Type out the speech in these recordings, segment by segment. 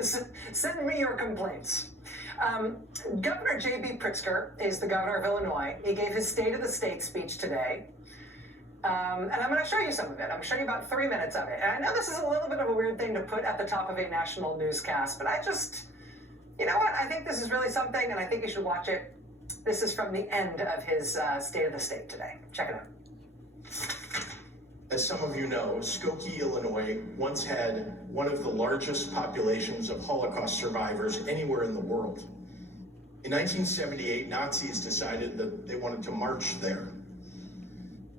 Send me your complaints. Governor J.B. Pritzker is the governor of Illinois. He gave his State of the State speech today. And I'm going to show you some of it. I'm going to show you about 3 minutes of it. And I know this is a little bit of a weird thing to put at the top of a national newscast, but you know what? I think this is really something, and I think you should watch it. This is from the end of his State of the State today. Check it out. As some of you know, Skokie, Illinois once had one of the largest populations of Holocaust survivors anywhere in the world. In 1978, Nazis decided that they wanted to march there.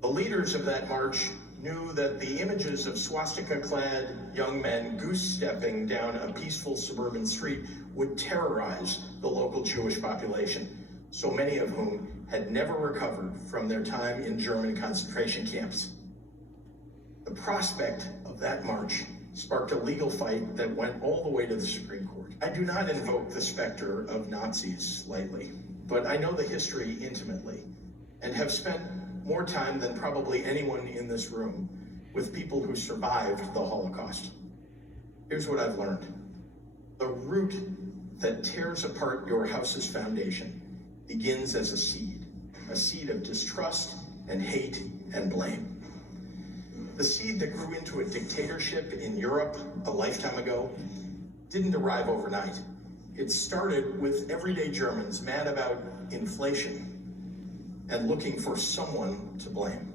The leaders of that march knew that the images of swastika-clad young men goose-stepping down a peaceful suburban street would terrorize the local Jewish population, so many of whom had never recovered from their time in German concentration camps. The prospect of that march sparked a legal fight that went all the way to the Supreme Court. I do not invoke the specter of Nazis lightly, but I know the history intimately and have spent more time than probably anyone in this room with people who survived the Holocaust. Here's what I've learned. The root that tears apart your house's foundation begins as a seed of distrust and hate and blame. The seed that grew into a dictatorship in Europe a lifetime ago didn't arrive overnight. It started with everyday Germans mad about inflation and looking for someone to blame.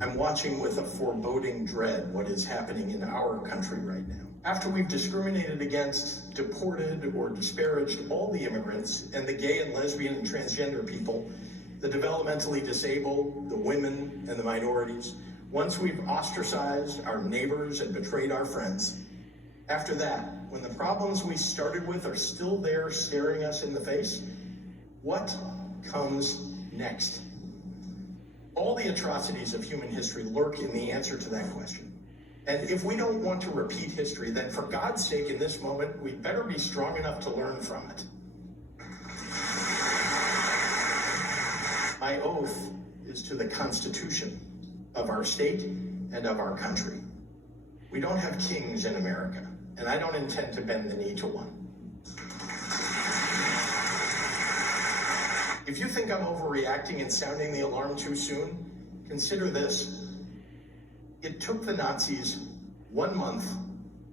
I'm watching with a foreboding dread what is happening in our country right now. After we've discriminated against, deported, or disparaged all the immigrants and the gay and lesbian and transgender people, the developmentally disabled, the women, and the minorities, once we've ostracized our neighbors and betrayed our friends, after that, when the problems we started with are still there staring us in the face, what comes next? All the atrocities of human history lurk in the answer to that question. And if we don't want to repeat history, then for God's sake, in this moment, we'd better be strong enough to learn from it. My oath is to the Constitution of our state and of our country. We don't have kings in America, and I don't intend to bend the knee to one. If you think I'm overreacting and sounding the alarm too soon, consider this. It took the Nazis 1 month,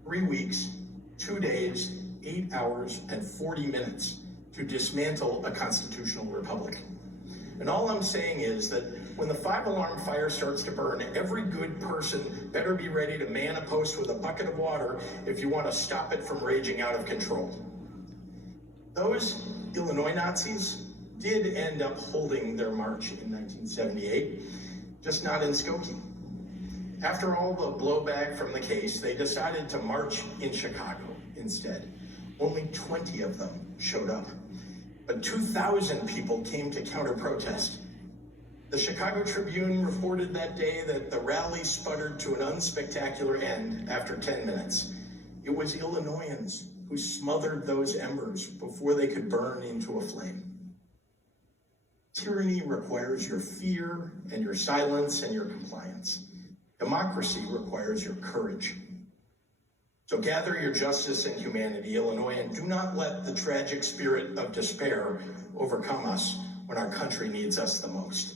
3 weeks, 2 days, 8 hours, and 40 minutes to dismantle a constitutional republic. And all I'm saying is that when the 5-alarm fire starts to burn, every good person better be ready to man a post with a bucket of water if you want to stop it from raging out of control. Those Illinois Nazis did end up holding their march in 1978, just not in Skokie. After all the blowback from the case, they decided to march in Chicago instead. Only 20 of them showed up, but 2,000 people came to counter-protest. The Chicago Tribune reported that day that the rally sputtered to an unspectacular end after 10 minutes. It was Illinoisans who smothered those embers before they could burn into a flame. Tyranny requires your fear and your silence and your compliance. Democracy requires your courage. So gather your justice and humanity, Illinois, and do not let the tragic spirit of despair overcome us when our country needs us the most.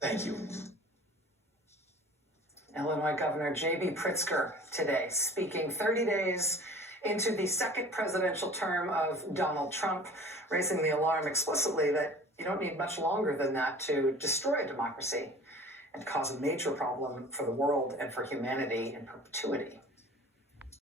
Thank you. Illinois Governor J.B. Pritzker today, speaking 30 days into the second presidential term of Donald Trump, raising the alarm explicitly that you don't need much longer than that to destroy democracy and cause a major problem for the world and for humanity in perpetuity.